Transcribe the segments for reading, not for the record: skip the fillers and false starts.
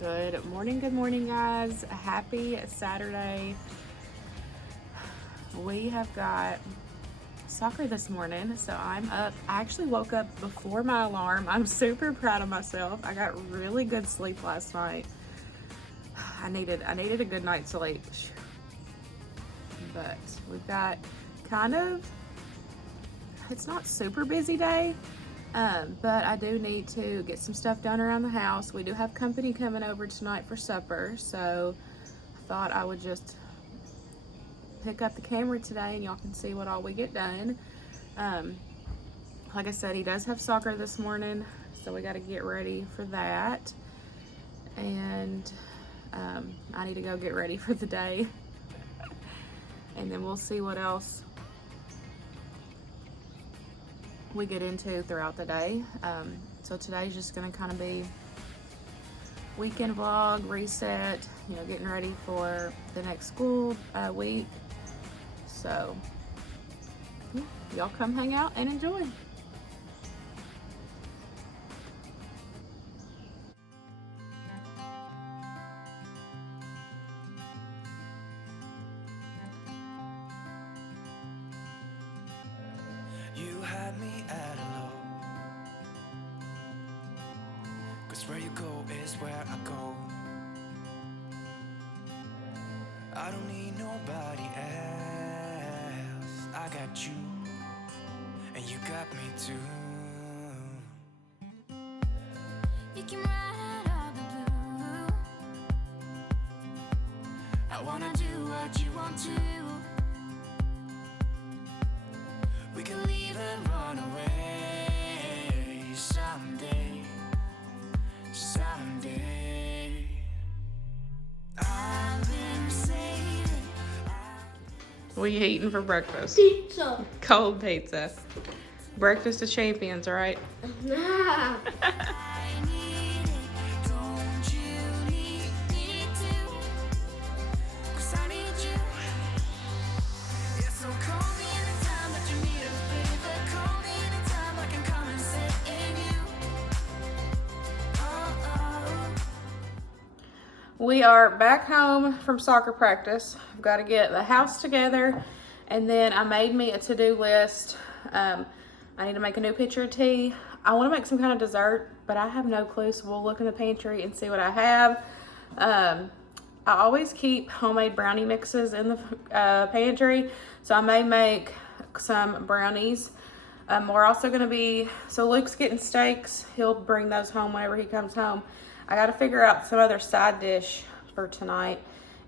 Good morning, guys. Happy Saturday. We have got soccer this morning, so I'm up. I actually woke up before my alarm. I'm super proud of myself. I got really good sleep last night. I needed a good night's sleep. But we've got it's not super busy day. But I do need to get some stuff done around the house. We do have company coming over tonight for supper, so I thought I would just pick up the camera today and y'all can see what all we get done. Like I said, he does have soccer this morning, so we got to get ready for that. And I need to go get ready for the day. And then we'll see what else we get into throughout the day. So today's just gonna kind of be weekend vlog, reset, getting ready for the next school week. So y'all come hang out and enjoy. You had me at a low, 'cause where you go is where I go. I don't need nobody else. I got you, and you got me too. You can ride all the blue. I wanna do what you want to. We can leave and run away someday, someday. I've been saving. What are you eating for breakfast? Pizza. Cold pizza. Breakfast of champions, right? Nah. I need it. Don't you need me too? 'Cause I need you. Yeah, so call me anytime that you need a favor. Call me anytime I can come and sit in you. Oh. We are back home from soccer practice. I've got to get the house together, and then I made me a to-do list. I need to make a new pitcher of tea. I want to make some kind of dessert, but I have no clue, so we'll look in the pantry and see what I have. I always keep homemade brownie mixes in the pantry, so I may make some brownies. We're also going to be, so Luke's getting steaks. He'll bring those home whenever he comes home. I got to figure out some other side dish for tonight.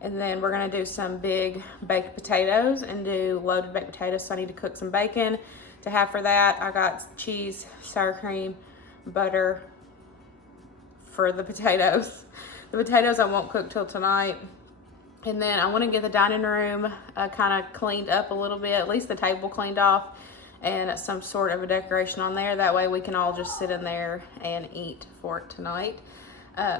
And then we're going to do some big baked potatoes and do loaded baked potatoes. So I need to cook some bacon to have for that. I got cheese, sour cream, butter for the potatoes. The potatoes I won't cook till tonight. And then I want to get the dining room kind of cleaned up a little bit, at least the table cleaned off, and some sort of a decoration on there. That way we can all just sit in there and eat for tonight.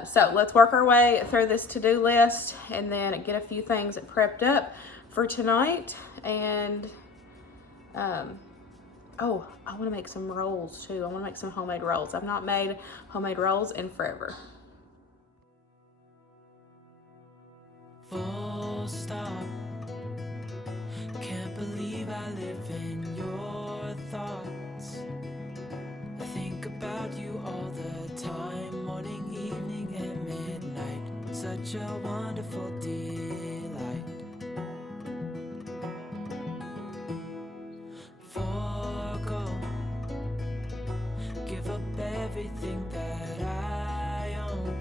So let's work our way through this to-do list and then get a few things prepped up for tonight. And oh, I want to make some rolls too. I want to make some homemade rolls. I've not made homemade rolls in forever. Full stop. Can't believe I live in your thoughts. I think about you all the time, morning, evening, and midnight. Such a wonderful delight. Forgo, give up everything that I own.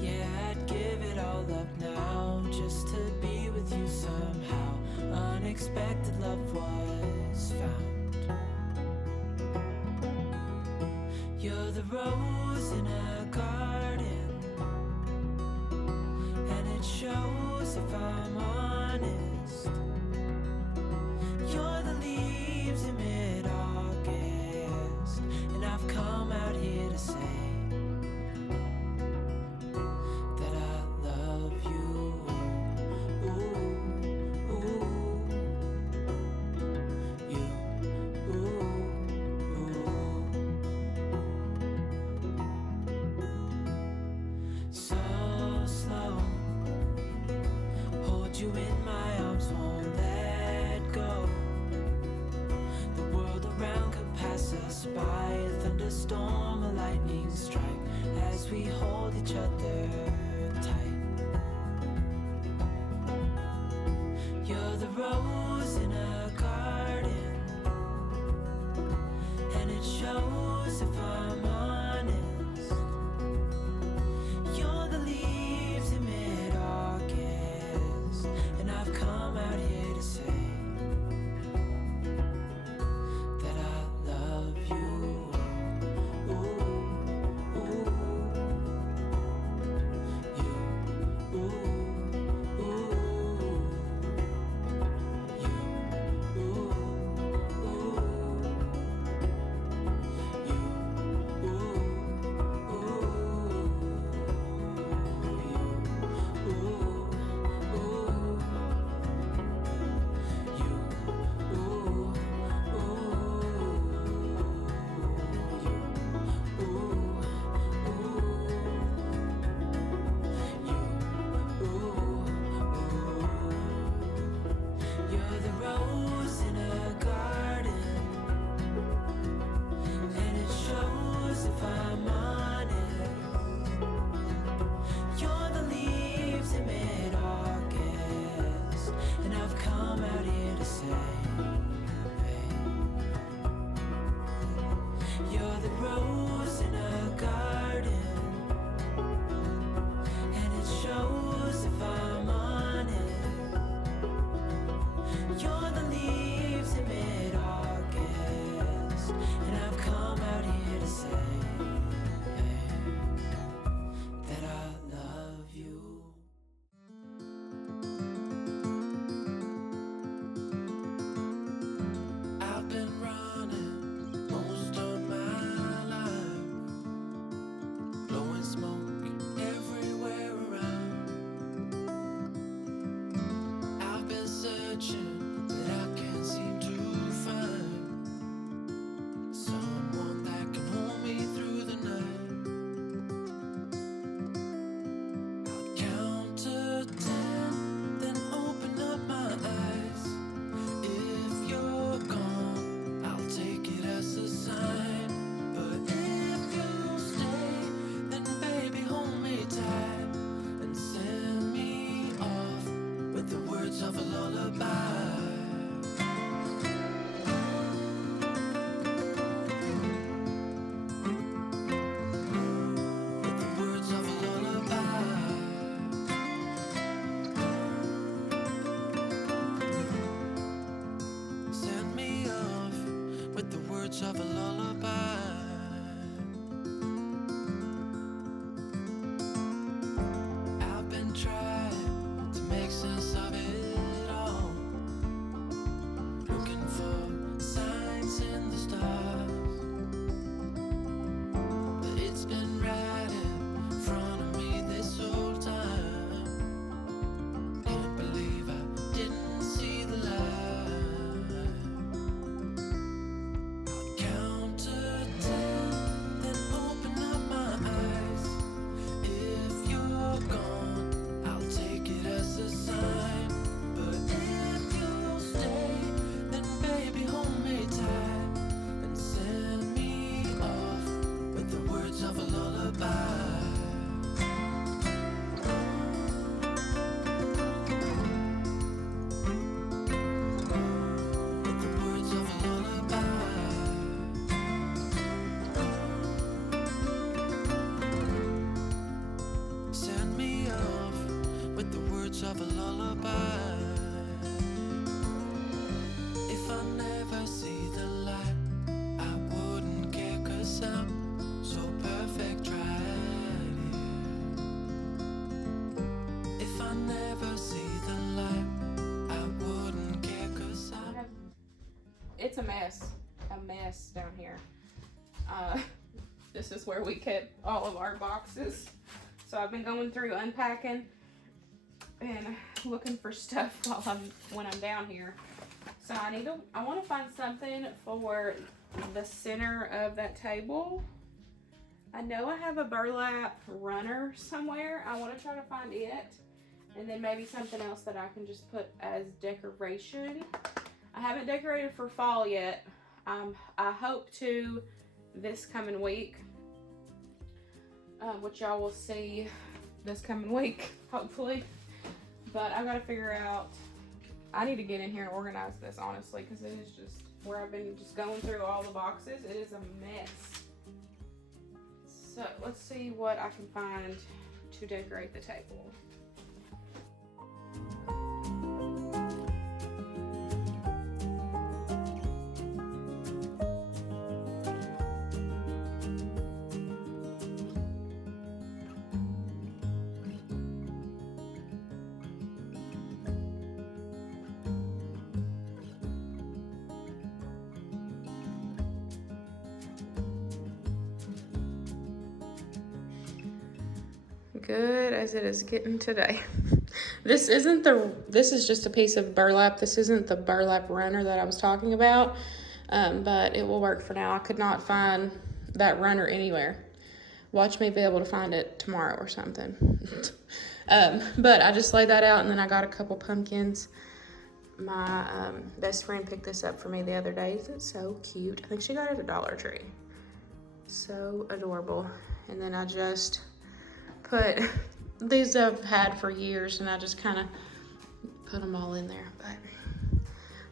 Yeah, I'd give it all up now, just to be with you somehow. Unexpected love was found. You're the rose in a garden, and it shows if I'm honest. You're the leaves in mid-August, and I've come out here to say that I love you. Ooh, ooh, you, ooh, ooh. you in my arms, won't let go. The world around could pass us by, a thunderstorm, a lightning strike, as we hold each other tight. You're the rose in a garden, and it shows if I'm honest. You're the leaves in mid-August, and I've come out here to say that I love you. Ooh, ooh, you, ooh, ooh, you, ooh, you're the rose in a garden, and it shows if I'm honest. You're the leaves in mid-August, and I've come out here to say, you're the rose in a garden, and it shows if I'm honest. You're the leaves in mid-August, and I've come out here to say that I love you. I've been running most of my life, blowing smoke everywhere around. I've been searching, but I can't seem to find someone that can hold me through the night. I'll count to 10, then open up my eyes. If you're gone, I'll take it as a sign. But if you stay, then baby hold me tight and send me off with the words of a lullaby. With the words of a lullaby. Send me off with the words of a lullaby. I've been trying to make sense of it all, looking for signs in the stars. But it's been right in front of me this whole time. Can't believe I didn't see the light. I'll count to 10, then open up my eyes. If you're gone, I'll take it as a sign. But if you stay, then baby hold me tight and send me off with the words of a lullaby. With the words of a lullaby. Send me off with the words of a lullaby. If I never see the light, I wouldn't care, 'cause I'm so perfect right here. If I never see the light, I wouldn't care, 'cause I'm It's a mess down here. This is where we kept all of our boxes. So I've been going through unpacking and looking for stuff when I'm down here. So I want to find something for the center of that table. I know I have a burlap runner somewhere. I want to try to find it. And then maybe something else that I can just put as decoration. I haven't decorated for fall yet. I hope to this coming week, which y'all will see this coming week, hopefully. But I gotta figure out, I need to get in here and organize this, honestly, because it is just where I've been just going through all the boxes. It is a mess. So let's see what I can find to decorate the table. Good as it is getting today. This is just a piece of burlap. This isn't the burlap runner that I was talking about, but it will work for now. I could not find that runner anywhere. Watch me be able to find it tomorrow or something. But I just laid that out, and then I got a couple pumpkins. My best friend picked this up for me the other day. It's so cute. I think she got it at Dollar Tree. So adorable. And then I just put, these I've had for years, and I just kind of put them all in there. But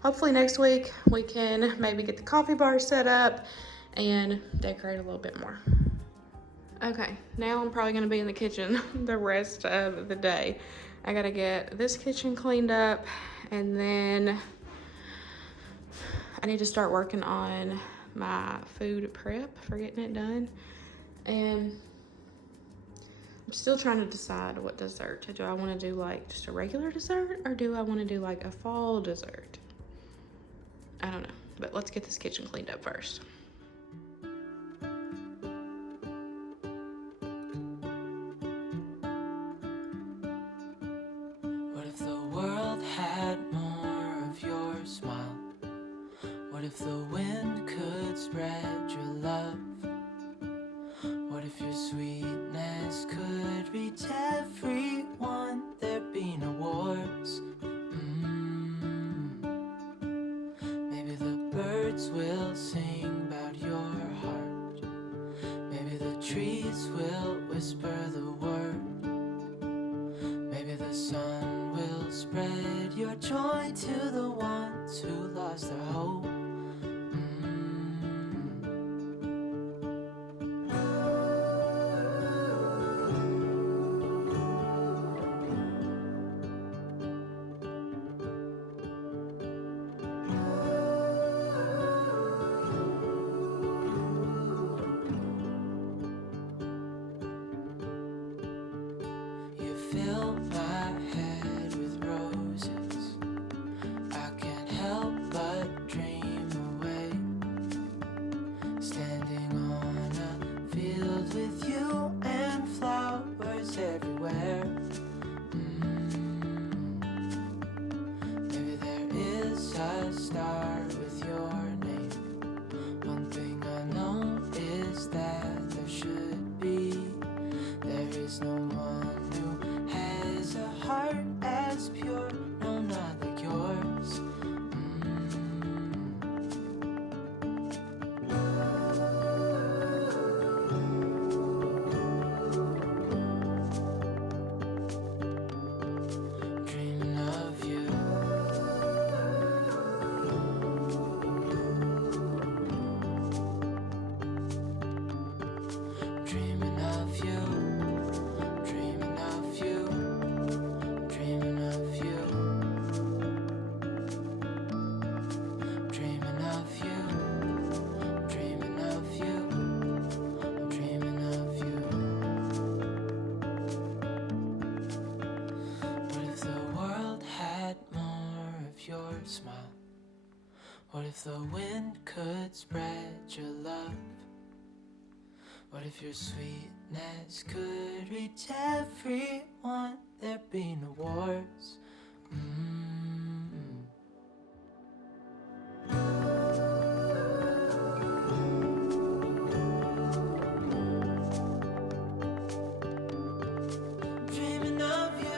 hopefully next week we can maybe get the coffee bar set up and decorate a little bit more. Okay, now I'm probably gonna be in the kitchen the rest of the day. I gotta get this kitchen cleaned up, and then I need to start working on my food prep for getting it done. And I'm still trying to decide what dessert. Do I want to do like just a regular dessert, or do I want to do like a fall dessert? I don't know, but let's get this kitchen cleaned up first. What if the world had more of your smile? What if the wind could spread your love? What if your sweetness could reach everyone? There'd be no wars. Maybe the birds will sing about your heart. Maybe the trees will whisper the word. Maybe the sun will spread your joy to the ones who lost their hope. Fill my head with roses. I can't help but dream away. Standing on a field with you and flowers everywhere. Maybe there is a star with your name. One thing I know is that there should be. There is no one who has a heart as pure, no, not like yours. Dreaming of you. Dreaming of you. Dreaming of you. Dreaming of you. Dreaming of you. Dreaming of you. Dreaming of you. What if the world had more of your smile? What if the wind could spread your love? What if your sweetness could reach everyone? There'd be no wars. Dreaming of you.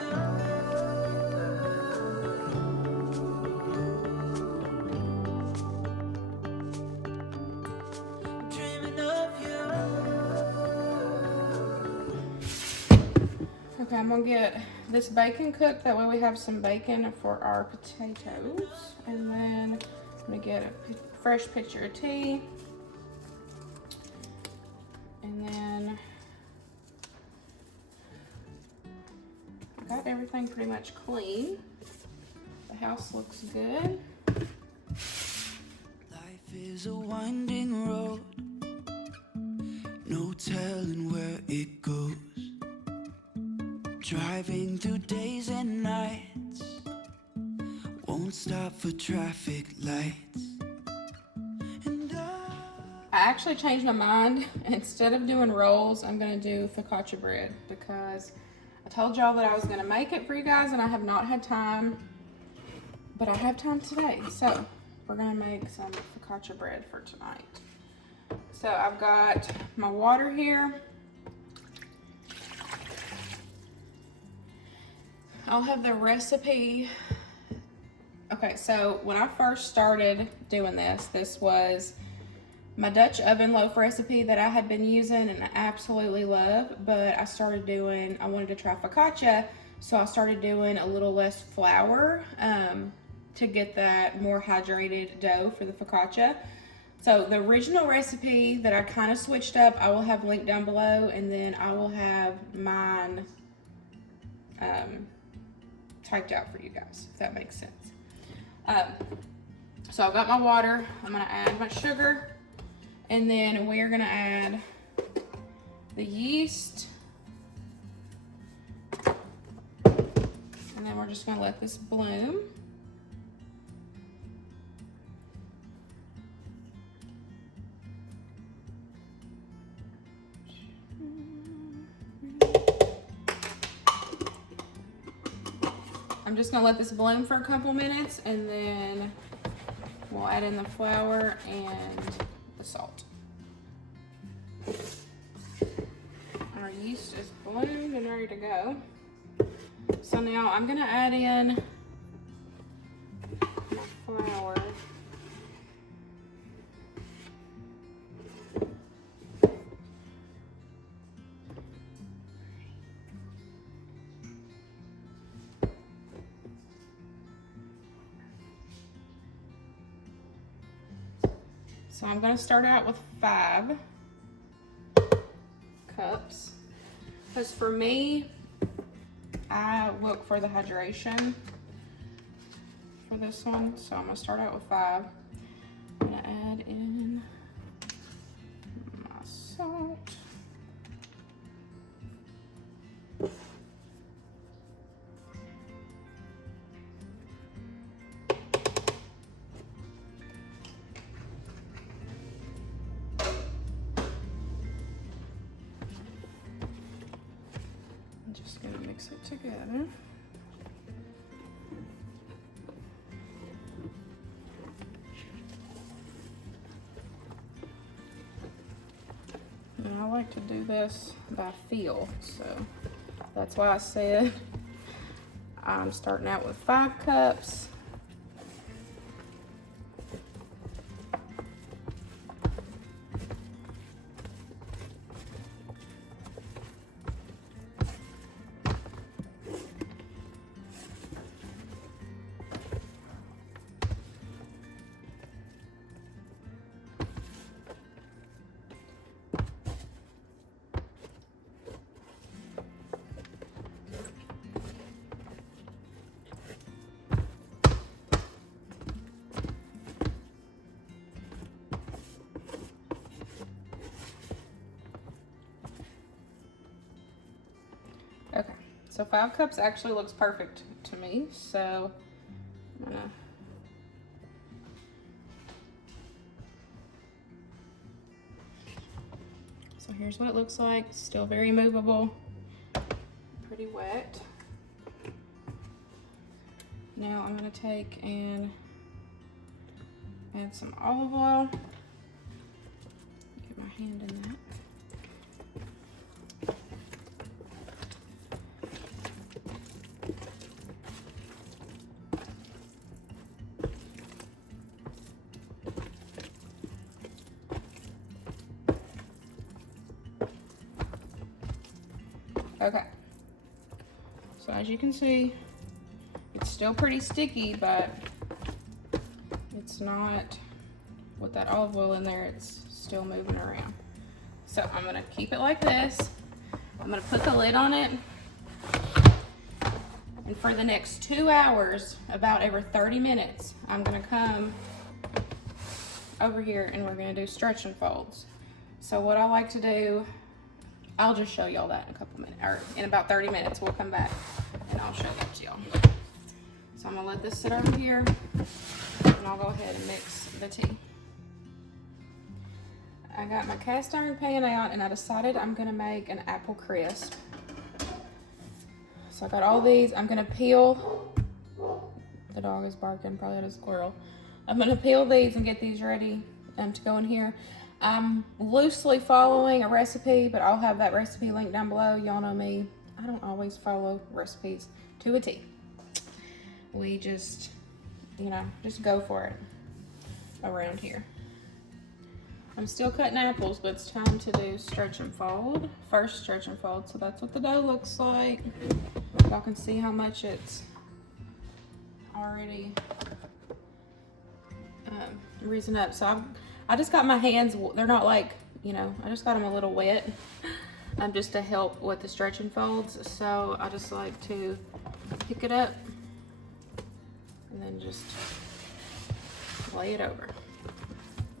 Okay, I'm gonna get this bacon cooked. That way we have some bacon for our potatoes. And then I'm gonna get a fresh pitcher of tea. And then I got everything pretty much clean. The house looks good. Life is a winding road, no telling where it goes. Driving through days and nights, won't stop for traffic lights. And I actually changed my mind. Instead of doing rolls, I'm gonna do focaccia bread because I told y'all that I was gonna make it for you guys and I have not had time, but I have time today. So we're gonna make some focaccia bread for tonight. So I've got my water here. I'll have the recipe. Okay, so when I first started doing this, this was my Dutch oven loaf recipe that I had been using and I absolutely love, but I wanted to try focaccia, so I started doing a little less flour to get that more hydrated dough for the focaccia. So the original recipe that I kind of switched up, I will have linked down below, and then I will have mine typed out for you guys, if that makes sense. So I've got my water, I'm gonna add my sugar, and then we're gonna add the yeast, and then we're just gonna let this bloom. I'm just gonna let this bloom for a couple minutes and then we'll add in the flour and the salt. Our yeast is bloomed and ready to go. So now I'm gonna add in my flour. So I'm going to start out with 5 cups, because for me, I look for the hydration for this one. So I'm going to start out with 5. I'm going to add in my salt. Just gonna mix it together. And I like to do this by feel, so that's why I said I'm starting out with 5 cups. Okay, so 5 cups actually looks perfect to me, so I'm gonna so here's what it looks like. Still very movable, pretty wet. Now I'm gonna take and add some olive oil. Get my hand in that. Okay, So as you can see, it's still pretty sticky, but it's not, with that olive oil in there, it's still moving around. So I'm gonna keep it like this. I'm gonna put the lid on it. And for the next 2 hours, about every 30 minutes, I'm gonna come over here and we're gonna do stretch and folds. So what I like to do, I'll just show y'all that in a couple minutes, or in about 30 minutes, we'll come back and I'll show that to y'all. So I'm gonna let this sit over here and I'll go ahead and mix the tea. I got my cast iron pan out and I decided I'm gonna make an apple crisp. So I got all these. I'm gonna peel. The dog is barking, probably at a squirrel. I'm gonna peel these and get these ready to go in here. I'm loosely following a recipe, but I'll have that recipe linked down below. Y'all know me. I don't always follow recipes to a T. We just, you know, just go for it around here. I'm still cutting apples, but it's time to do stretch and fold. First stretch and fold, so that's what the dough looks like. Y'all can see how much it's already risen up. So I just got my hands, they're not like, you know, I just got them a little wet just to help with the stretch and folds. So I just like to pick it up and then just lay it over.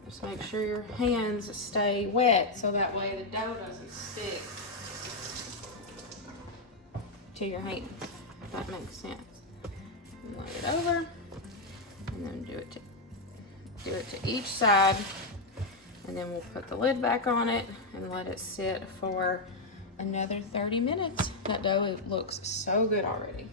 Just make sure your hands stay wet so that way the dough doesn't stick to your hand, if that makes sense. And lay it over, and then do it to each side, and then we'll put the lid back on it and let it sit for another 30 minutes. That dough, it looks so good already.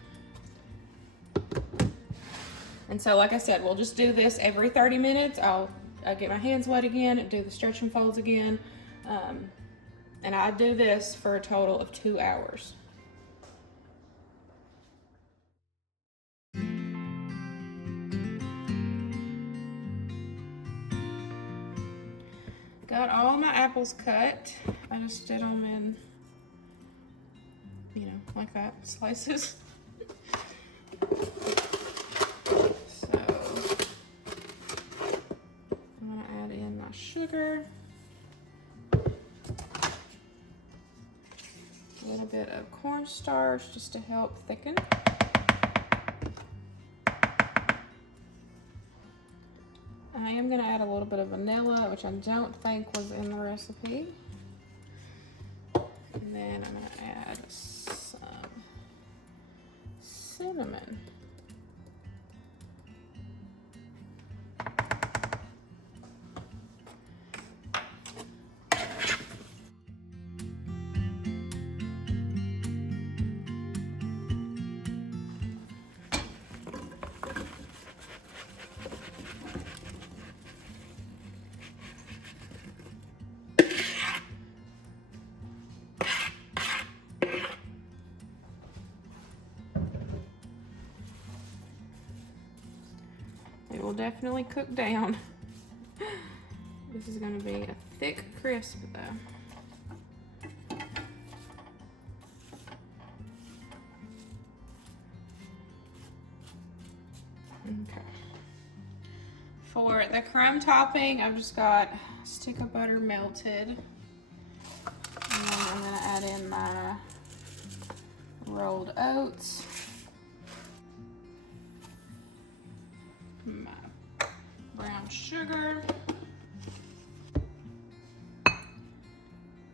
And so, like I said, we'll just do this every 30 minutes. I'll get my hands wet again, do the stretch and folds again, and I do this for a total of 2 hours. Got all my apples cut. I just did them in, you know, like that, slices. So I'm gonna add in my sugar, a little bit of cornstarch just to help thicken. I am going to add a little bit of vanilla, which I don't think was in the recipe. And then I'm going to add some cinnamon. It will definitely cook down. This is going to be a thick crisp though. Okay. For the crumb topping, I've just got a stick of butter melted. And then I'm going to add in my rolled oats. My brown sugar,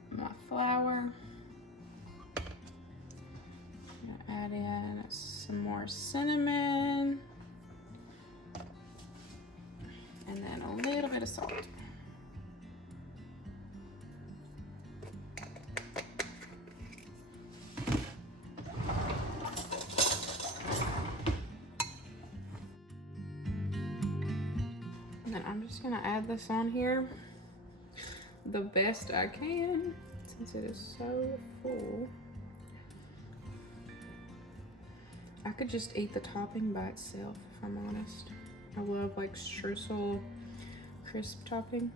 my flour. I'm gonna add in some more cinnamon, and then a little bit of salt. And then I'm just gonna add this on here the best I can since it is so full. I could just eat the topping by itself if I'm honest. I love like streusel crisp topping.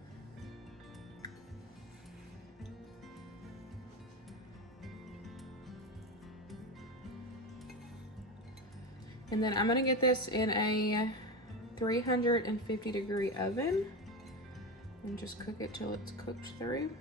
And then I'm gonna get this in a 350-degree oven and just cook it till it's cooked through.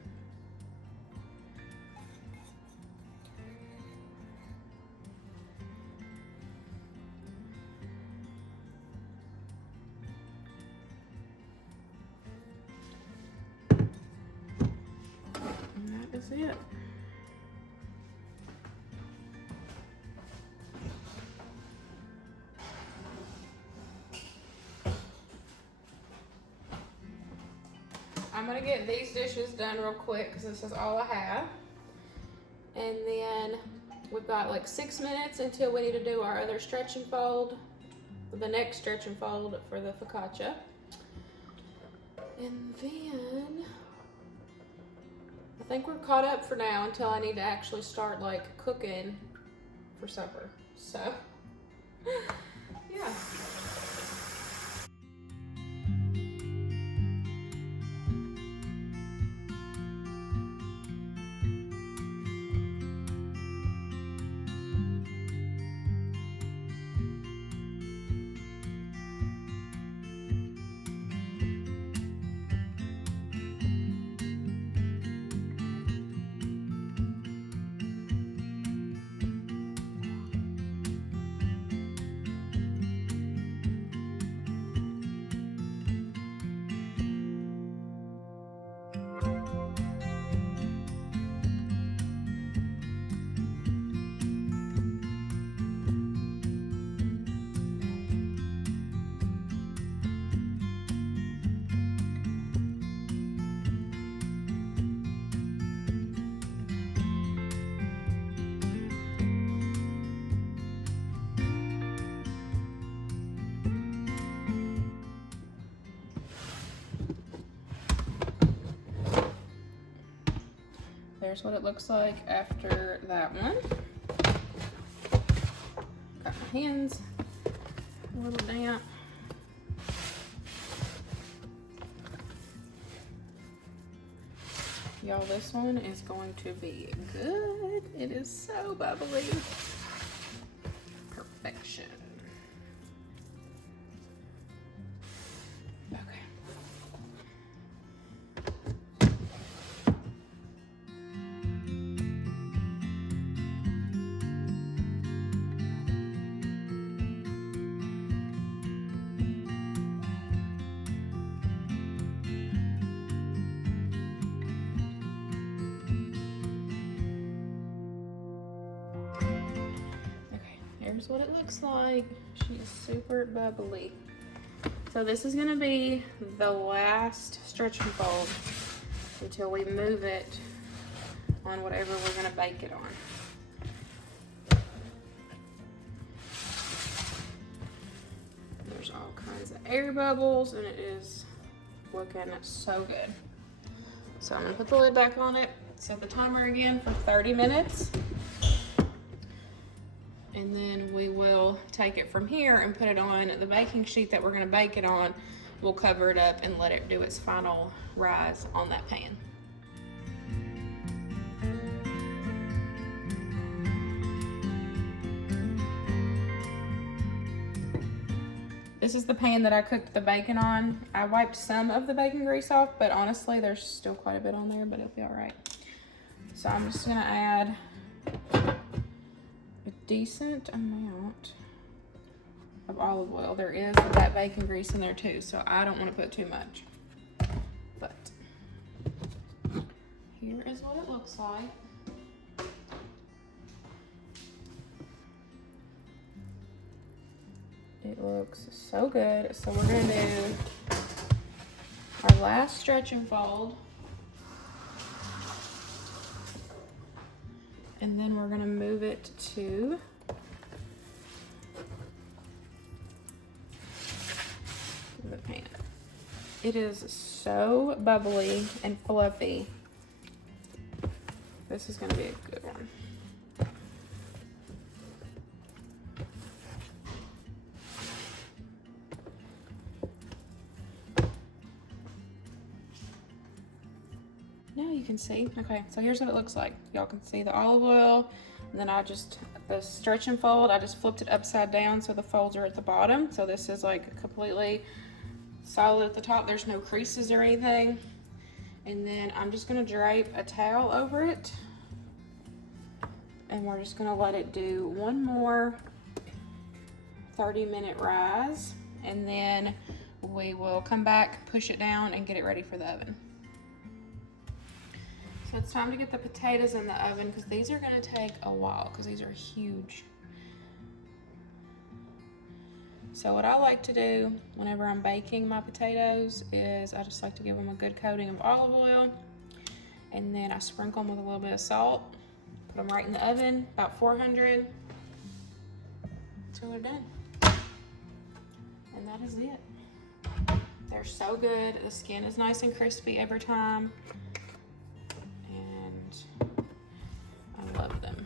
And that is it. I'm gonna get these dishes done real quick because this is all I have. And then we've got like 6 minutes until we need to do our other stretch and fold, the next stretch and fold for the focaccia. And then I think we're caught up for now until I need to actually start like cooking for supper. So, yeah. There's what it looks like after that one. Got my hands a little damp. Y'all, this one is going to be good. It is so bubbly. Perfection. Here's what it looks like. She's super bubbly. So this is gonna be the last stretch and fold until we move it on whatever we're gonna bake it on. There's all kinds of air bubbles and it is looking so good. So I'm gonna put the lid back on it, set the timer again for 30 minutes. And then we will take it from here and put it on the baking sheet that we're gonna bake it on. We'll cover it up and let it do its final rise on that pan. This is the pan that I cooked the bacon on. I wiped some of the bacon grease off, but honestly, there's still quite a bit on there, but it'll be all right. So I'm just gonna add a decent amount of olive oil. There is that bacon grease in there too, so I don't want to put too much. But here is what it looks like. It looks so good. So we're gonna do our last stretch and fold. And then we're gonna move it to the pan. It is so bubbly and fluffy. This is gonna be a good one. Now you can see. Okay, so here's what it looks like. Y'all can see the olive oil, and then the stretch and fold, I just flipped it upside down so the folds are at the bottom. So this is like completely solid at the top. There's no creases or anything. And then I'm just gonna drape a towel over it, and we're just gonna let it do one more 30-minute rise, and then we will come back, push it down, and get it ready for the oven. So it's time to get the potatoes in the oven because these are gonna take a while because these are huge. So what I like to do whenever I'm baking my potatoes is I just like to give them a good coating of olive oil, and then I sprinkle them with a little bit of salt, put them right in the oven, about 400, until they're done. And that is it. They're so good. The skin is nice and crispy every time, and I love them.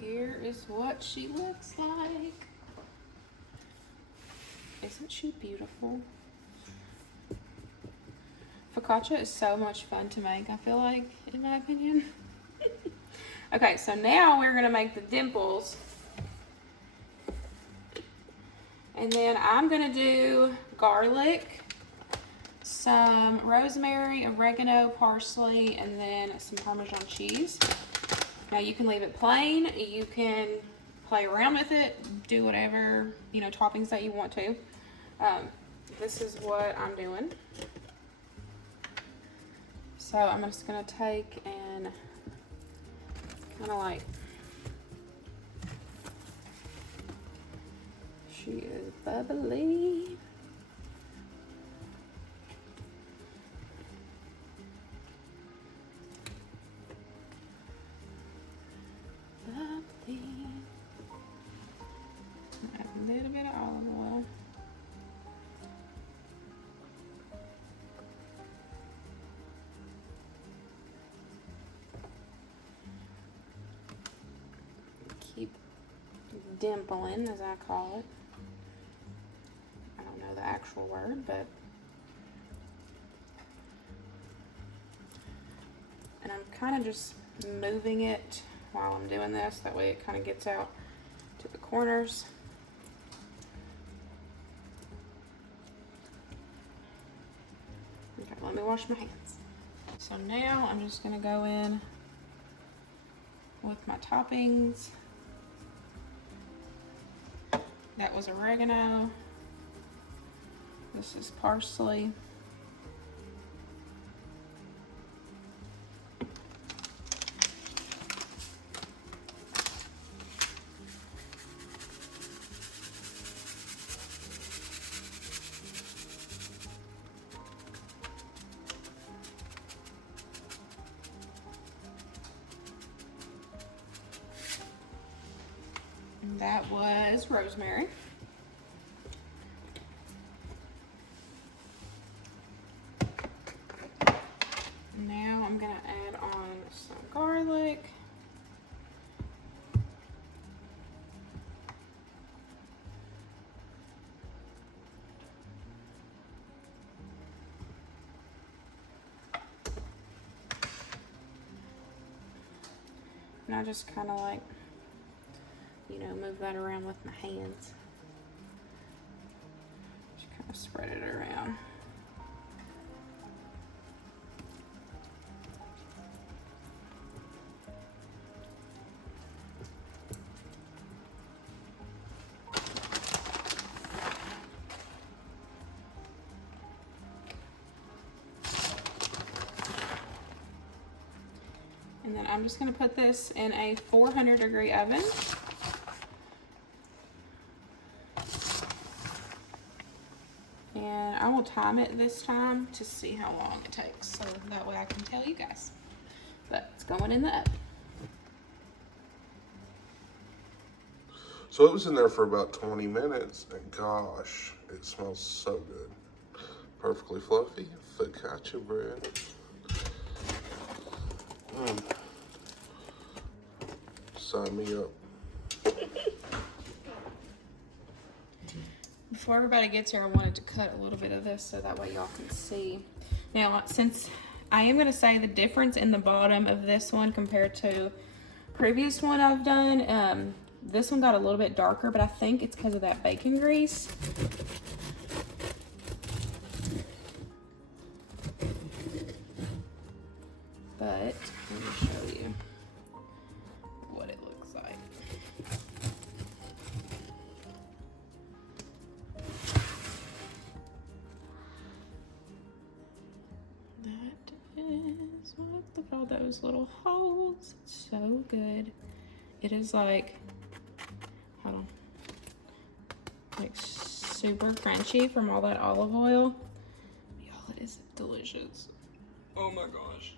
Here is what she looks like. Isn't she beautiful? Focaccia is so much fun to make, I feel like, in my opinion. Okay, so now we're gonna make the dimples. And then I'm gonna do garlic, some rosemary, oregano, parsley, and then some Parmesan cheese. Now you can leave it plain, you can play around with it, do whatever, you know, toppings that you want to. This is what I'm doing. So I'm just gonna take and kind of like, she is bubbly. Add a little bit of olive oil. Keep dimpling, as I call it. I don't know the actual word, but. And I'm kind of just moving it while I'm doing this. That way it kind of gets out to the corners. Okay, let me wash my hands. So now I'm just gonna go in with my toppings. That was oregano. This is parsley. And that was rosemary. Now I'm gonna add on some garlic. And I just kind of like you know, move that around with my hands. Just kind of spread it around. And then I'm just going to put this in a 400-degree oven. And I will time it this time to see how long it takes, so that way I can tell you guys. But it's going in the oven. So it was in there for about 20 minutes, and gosh, it smells so good. Perfectly fluffy focaccia bread. Sign me up. Before everybody gets here, I wanted to cut a little bit of this so that way y'all can see. Now, since I am going to say the difference in the bottom of this one compared to previous one I've done, this one got a little bit darker, but I think it's because of that bacon grease. But let me show you what it looks like. That is what, look at all those little holes. It's so good. It is like, hold on, like super crunchy from all that olive oil. Y'all, it is delicious. Oh my gosh.